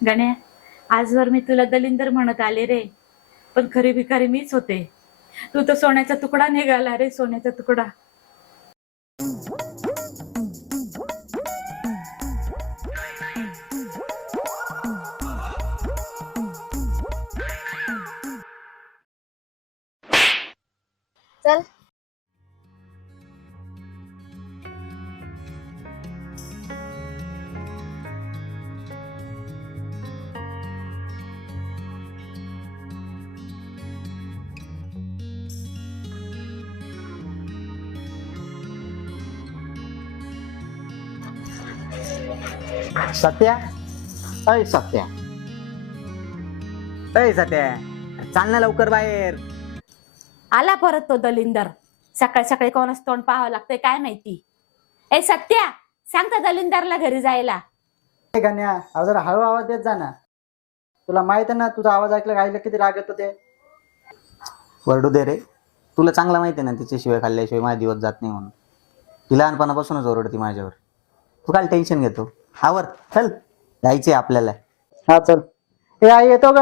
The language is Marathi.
गण्या, आजवर मी तुला दलिंदर म्हणत आले रे, पण खरी भिकारी मीच होते. तू तर सोन्याचा तुकडा निघाला रे, सोन्याचा तुकडा. चल. सत्या, अय सत्या, अय सत्या, चाल ना लवकर बाहेर. आला परत तो दलिंदर. सकाळी सकाळी कोणाच तोंड पाहावं लागतंय काय माहिती. ए सत्या, सांगता दलिंदरला घरी जायला. गण्या, जरा हळू आवाज देत जा ना. तुला माहित आहे ना, तुझा आवाज ऐकला गायला किती राग येतो ते. वरडू दे रे, तुला चांगला माहिती आहे ना तिच्याशिवाय खाल्ल्याशिवाय माझा दिवस जात नाही म्हणून. ती लहानपणापासूनच ओरडती माझ्यावर. तू काय टेन्शन घेतो? आवर, चल जायचंय आपल्याला. हा चल. ए आई येतो ग.